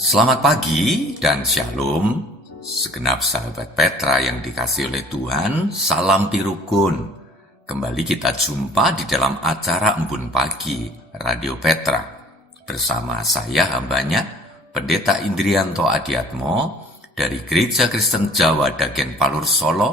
Selamat pagi dan shalom, segenap sahabat Petra yang dikasihi oleh Tuhan, salam pirukun. Kembali kita jumpa di dalam acara Embun Pagi Radio Petra. Bersama saya hambanya, Pendeta Indrianto Adiatmo dari Gereja Kristen Jawa Dagen Palur Solo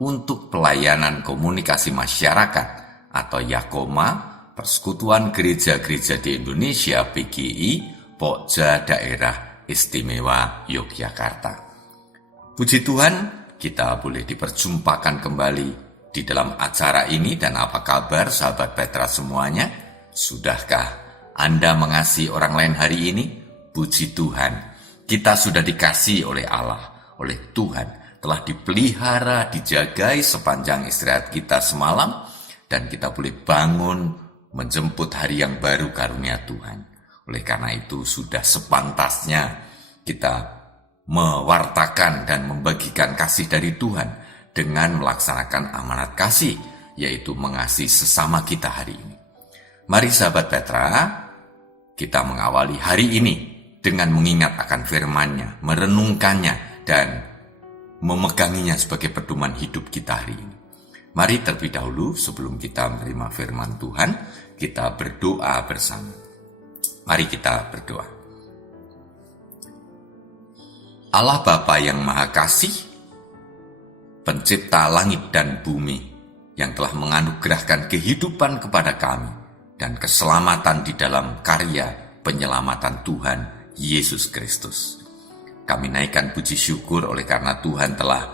untuk pelayanan komunikasi masyarakat atau YAKOMA, Persekutuan Gereja-Gereja di Indonesia PGI, Pokja Daerah Istimewa Yogyakarta. Puji Tuhan, kita boleh diperjumpakan kembali di dalam acara ini. Dan apa kabar sahabat Petra semuanya? Sudahkah Anda mengasihi orang lain hari ini? Puji Tuhan, kita sudah dikasihi oleh Allah, oleh Tuhan, telah dipelihara, dijagai sepanjang istirahat kita semalam, dan kita boleh bangun menjemput hari yang baru karunia Tuhan. Oleh karena itu sudah sepantasnya kita mewartakan dan membagikan kasih dari Tuhan dengan melaksanakan amanat kasih, yaitu mengasihi sesama kita hari ini. Mari sahabat Petra, kita mengawali hari ini dengan mengingat akan firman-Nya, merenungkannya, dan memeganginya sebagai pedoman hidup kita hari ini. Mari terlebih dahulu sebelum kita menerima firman Tuhan, kita berdoa bersama. Mari kita berdoa. Allah Bapa yang Maha Kasih, pencipta langit dan bumi, yang telah menganugerahkan kehidupan kepada kami dan keselamatan di dalam karya penyelamatan Tuhan Yesus Kristus. Kami naikkan puji syukur oleh karena Tuhan telah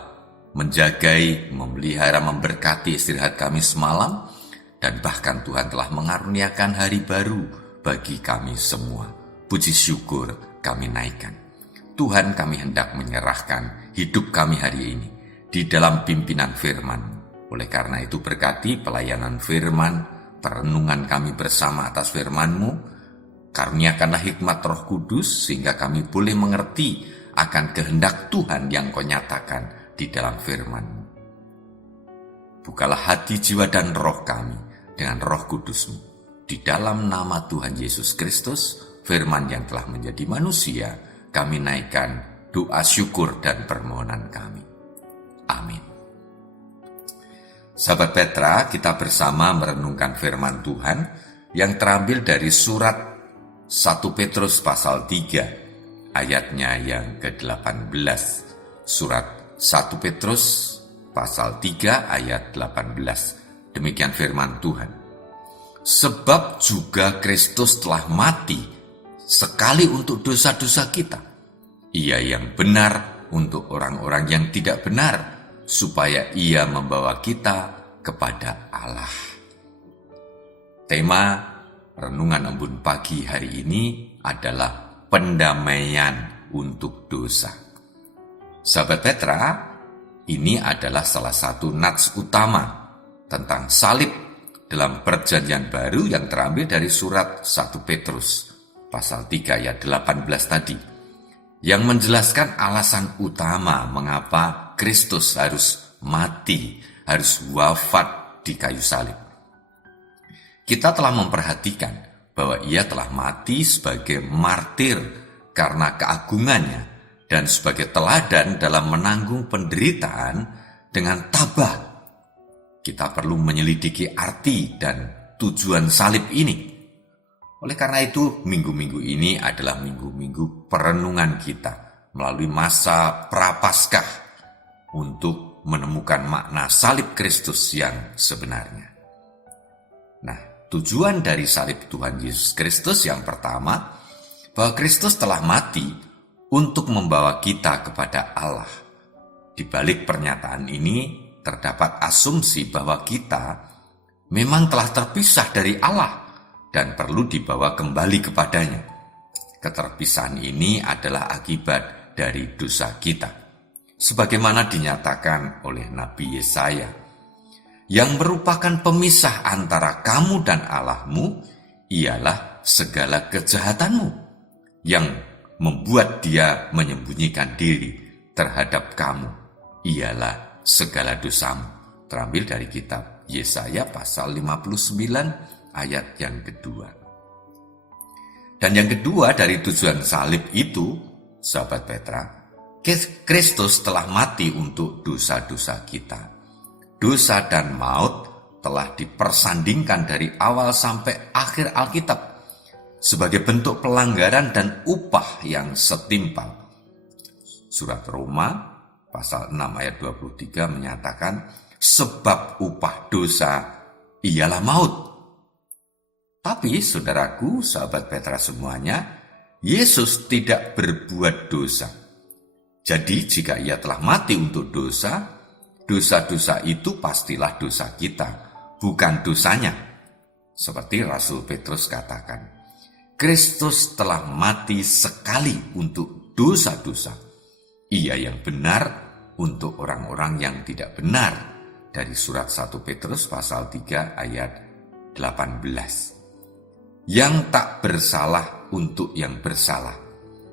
menjagai, memelihara, memberkati istirahat kami semalam, dan bahkan Tuhan telah mengaruniakan hari baru bagi kami semua. Puji syukur kami naikkan. Tuhan, kami hendak menyerahkan hidup kami hari ini di dalam pimpinan firman. Oleh karena itu berkati pelayanan firman, perenungan kami bersama atas firman-Mu. Karuniakanlah hikmat Roh Kudus sehingga kami boleh mengerti akan kehendak Tuhan yang Kau nyatakan di dalam firman-Mu. Bukalah hati, jiwa, dan roh kami dengan Roh Kudus-Mu. Di dalam nama Tuhan Yesus Kristus, firman yang telah menjadi manusia, kami naikkan doa syukur dan permohonan kami. Amin. Sahabat Petra, kita bersama merenungkan firman Tuhan yang terambil dari surat 1 Petrus pasal 3, ayatnya yang ke-18. Surat 1 Petrus pasal 3 ayat 18. Demikian firman Tuhan. Sebab juga Kristus telah mati sekali untuk dosa-dosa kita. Ia yang benar untuk orang-orang yang tidak benar, supaya ia membawa kita kepada Allah. Tema renungan Embun Pagi hari ini adalah pendamaian untuk dosa. Sahabat Petra, ini adalah salah satu nats utama tentang salib dalam perjanjian baru yang terambil dari surat 1 Petrus pasal 3 ayat 18 tadi, yang menjelaskan alasan utama mengapa Kristus harus mati, harus wafat di kayu salib. Kita telah memperhatikan bahwa ia telah mati sebagai martir karena keagungannya dan sebagai teladan dalam menanggung penderitaan dengan tabah. Kita perlu menyelidiki arti dan tujuan salib ini. Oleh karena itu, minggu-minggu ini adalah minggu-minggu perenungan kita melalui masa Prapaskah untuk menemukan makna salib Kristus yang sebenarnya. Nah, tujuan dari salib Tuhan Yesus Kristus yang pertama, bahwa Kristus telah mati untuk membawa kita kepada Allah. Di balik pernyataan ini, terdapat asumsi bahwa kita memang telah terpisah dari Allah dan perlu dibawa kembali kepadanya. Keterpisahan ini adalah akibat dari dosa kita, sebagaimana dinyatakan oleh Nabi Yesaya, yang merupakan pemisah antara kamu dan Allahmu ialah segala kejahatanmu, yang membuat dia menyembunyikan diri terhadap kamu ialah segala dosamu. Terambil dari kitab Yesaya pasal 59 ayat yang kedua. Dan yang kedua dari tujuan salib itu Sahabat Petra, Kristus telah mati untuk dosa-dosa kita. Dosa dan maut telah dipersandingkan dari awal sampai akhir Alkitab sebagai bentuk pelanggaran dan upah yang setimpal. Surat Roma pasal 6 ayat 23 menyatakan, sebab upah dosa ialah maut. Tapi saudaraku, sahabat Petra semuanya, Yesus tidak berbuat dosa. Jadi jika ia telah mati untuk dosa, dosa-dosa itu pastilah dosa kita, bukan dosanya. Seperti Rasul Petrus katakan, Kristus telah mati sekali untuk dosa-dosa. Ia yang benar untuk orang-orang yang tidak benar. Dari surat 1 Petrus pasal 3 ayat 18. Yang tak bersalah untuk yang bersalah,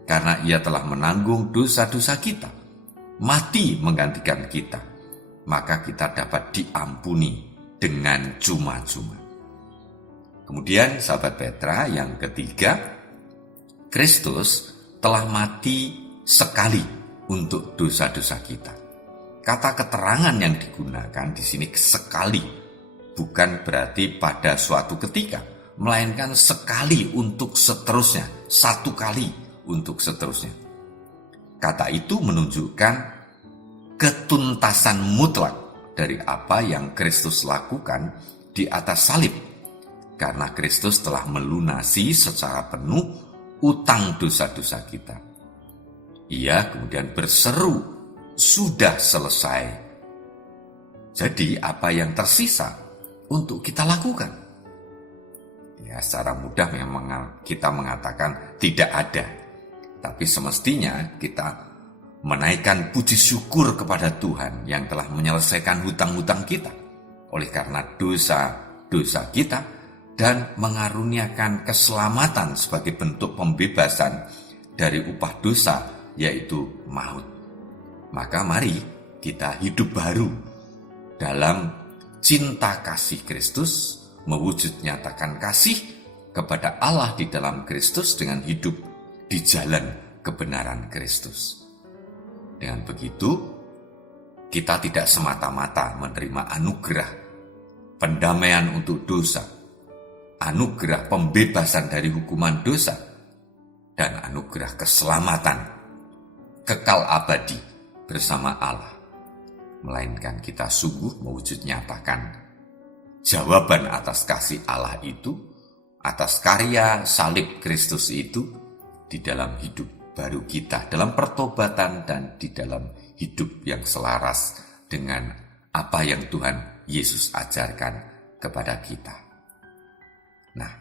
karena ia telah menanggung dosa-dosa kita, mati menggantikan kita, maka kita dapat diampuni dengan cuma-cuma. Kemudian sahabat Petra, yang ketiga, Kristus telah mati sekali untuk dosa-dosa kita. Kata keterangan yang digunakan di sini sekali, bukan berarti pada suatu ketika, melainkan sekali untuk seterusnya, satu kali untuk seterusnya. Kata itu menunjukkan ketuntasan mutlak dari apa yang Kristus lakukan di atas salib, karena Kristus telah melunasi secara penuh utang dosa-dosa kita. Ia kemudian berseru, sudah selesai. Jadi apa yang tersisa untuk kita lakukan? Ya, secara mudah memang kita mengatakan tidak ada. Tapi semestinya kita menaikkan puji syukur kepada Tuhan yang telah menyelesaikan hutang-hutang kita oleh karena dosa-dosa kita dan mengaruniakan keselamatan sebagai bentuk pembebasan dari upah dosa, yaitu maut. Maka mari kita hidup baru dalam cinta kasih Kristus, mewujud nyatakan kasih kepada Allah di dalam Kristus dengan hidup di jalan kebenaran Kristus. Dengan begitu, kita tidak semata-mata menerima anugerah pendamaian untuk dosa, anugerah pembebasan dari hukuman dosa, dan anugerah keselamatan kekal abadi bersama Allah. Melainkan kita sungguh mewujud nyatakan jawaban atas kasih Allah itu, atas karya salib Kristus itu, di dalam hidup baru kita, dalam pertobatan dan di dalam hidup yang selaras dengan apa yang Tuhan Yesus ajarkan kepada kita. Nah,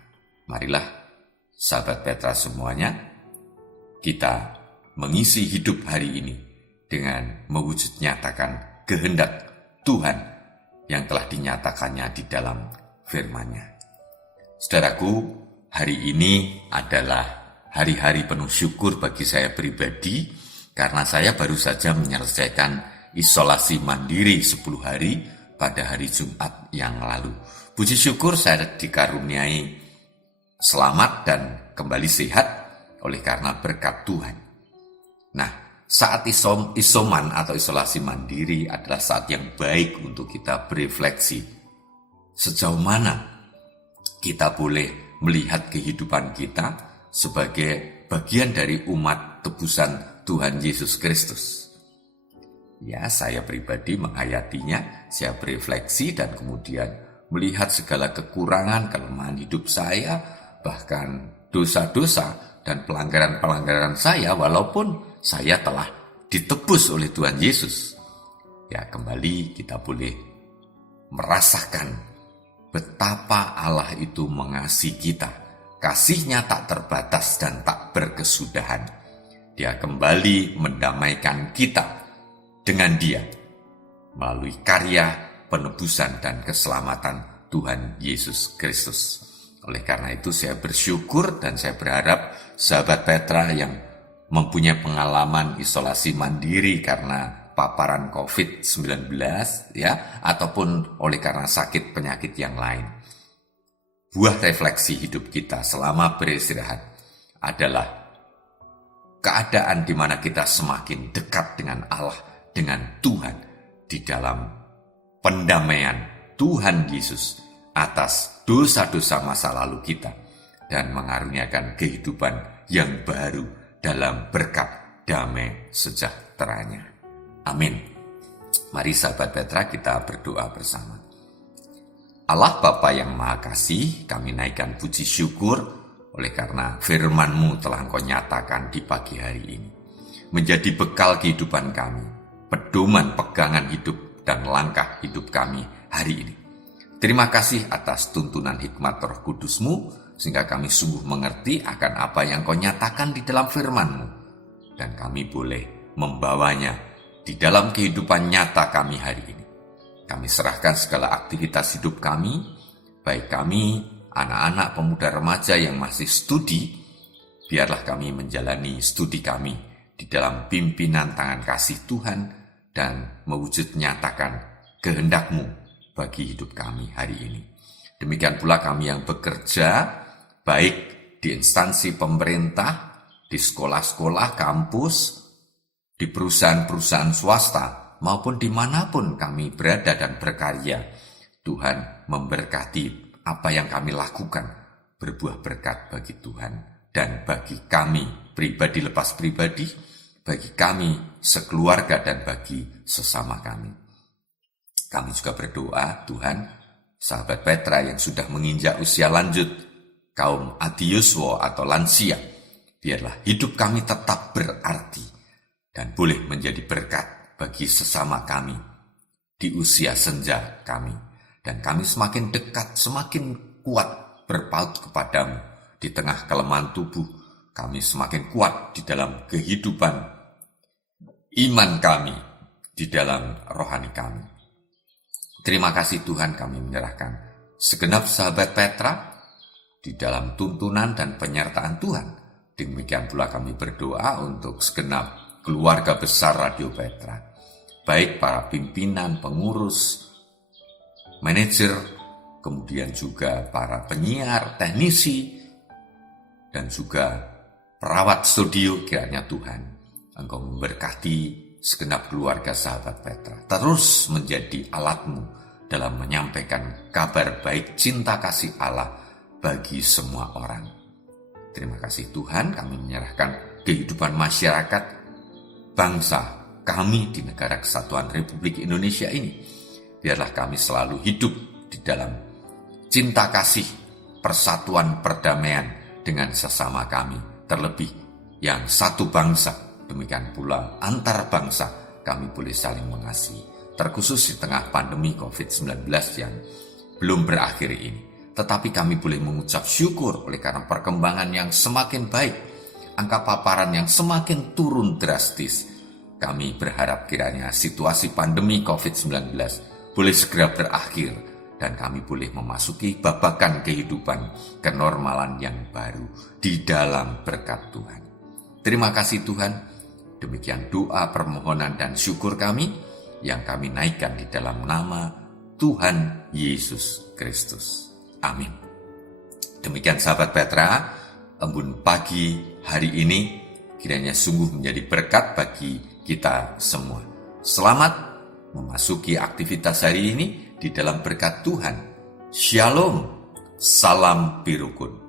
marilah sahabat Petra semuanya, kita mengisi hidup hari ini dengan mewujud nyatakan kehendak Tuhan yang telah dinyatakannya di dalam firman-Nya. Saudaraku, hari ini adalah hari-hari penuh syukur bagi saya pribadi karena saya baru saja menyelesaikan isolasi mandiri 10 hari pada hari Jumat yang lalu. Puji syukur saya dikaruniai selamat dan kembali sehat oleh karena berkat Tuhan. Nah, saat isoman atau isolasi mandiri adalah saat yang baik untuk kita berefleksi. Sejauh mana kita boleh melihat kehidupan kita sebagai bagian dari umat tebusan Tuhan Yesus Kristus. Ya, saya pribadi menghayatinya, saya berefleksi dan kemudian melihat segala kekurangan, kelemahan hidup saya, bahkan dosa-dosa dan pelanggaran-pelanggaran saya, walaupun saya telah ditebus oleh Tuhan Yesus. Ya, kembali kita boleh merasakan betapa Allah itu mengasihi kita. Kasih-Nya tak terbatas dan tak berkesudahan. Dia kembali mendamaikan kita dengan Dia melalui karya penebusan dan keselamatan Tuhan Yesus Kristus. Oleh karena itu saya bersyukur dan saya berharap sahabat Petra yang mempunyai pengalaman isolasi mandiri karena paparan COVID-19 ya, ataupun oleh karena sakit penyakit yang lain. Buah refleksi hidup kita selama beristirahat adalah keadaan di mana kita semakin dekat dengan Allah, dengan Tuhan, di dalam pendamaian Tuhan Yesus atas dosa-dosa masa lalu kita, dan mengaruniakan kehidupan yang baru dalam berkat damai sejahteranya. Amin. Mari sahabat Petra, kita berdoa bersama. Allah Bapa yang Maha Kasih, kami naikkan puji syukur oleh karena firman-Mu telah Engkau nyatakan di pagi hari ini, menjadi bekal kehidupan kami, pedoman pegangan hidup dan langkah hidup kami hari ini. Terima kasih atas tuntunan hikmat Roh Kudus-Mu, sehingga kami sungguh mengerti akan apa yang Kau nyatakan di dalam firman-Mu, dan kami boleh membawanya di dalam kehidupan nyata kami hari ini. Kami serahkan segala aktivitas hidup kami, baik kami, anak-anak, pemuda, remaja yang masih studi, biarlah kami menjalani studi kami di dalam pimpinan tangan kasih Tuhan dan mewujud nyatakan kehendak-Mu bagi hidup kami hari ini. Demikian pula kami yang bekerja, baik di instansi pemerintah, di sekolah-sekolah, kampus, di perusahaan-perusahaan swasta, maupun dimanapun kami berada dan berkarya. Tuhan memberkati apa yang kami lakukan, berbuah berkat bagi Tuhan dan bagi kami pribadi lepas pribadi, bagi kami sekeluarga dan bagi sesama kami. Kami juga berdoa, Tuhan, sahabat Petra yang sudah menginjak usia lanjut, kaum adiuswo atau lansia, biarlah hidup kami tetap berarti dan boleh menjadi berkat bagi sesama kami di usia senja kami, dan kami semakin dekat, semakin kuat berpaut kepadamu di tengah kelemahan tubuh. Kami semakin kuat di dalam kehidupan iman kami, di dalam rohani kami. Terima kasih Tuhan, kami menyerahkan segenap sahabat Petra di dalam tuntunan dan penyertaan Tuhan. Demikian pula kami berdoa untuk segenap keluarga besar Radio Petra, baik para pimpinan, pengurus, manajer, kemudian juga para penyiar, teknisi, dan juga perawat studio. Kiranya Tuhan, Engkau memberkati segenap keluarga sahabat Petra, terus menjadi alat-Mu dalam menyampaikan kabar baik cinta kasih Allah bagi semua orang. Terima kasih Tuhan, kami menyerahkan kehidupan masyarakat bangsa kami di negara kesatuan Republik Indonesia ini. Biarlah kami selalu hidup di dalam cinta kasih, persatuan, perdamaian dengan sesama kami, terlebih yang satu bangsa. Demikian pula antar bangsa kami boleh saling mengasihi, terkhusus di tengah pandemi COVID-19 yang belum berakhir ini. Tetapi kami boleh mengucap syukur oleh karena perkembangan yang semakin baik, angka paparan yang semakin turun drastis. Kami berharap kiranya situasi pandemi COVID-19 boleh segera berakhir dan kami boleh memasuki babakan kehidupan kenormalan yang baru di dalam berkat Tuhan. Terima kasih Tuhan. Demikian doa, permohonan, dan syukur kami yang kami naikkan di dalam nama Tuhan Yesus Kristus. Amin. Demikian sahabat Petra, embun pagi hari ini kiranya sungguh menjadi berkat bagi kita semua. Selamat memasuki aktivitas hari ini di dalam berkat Tuhan. Shalom, salam birukun.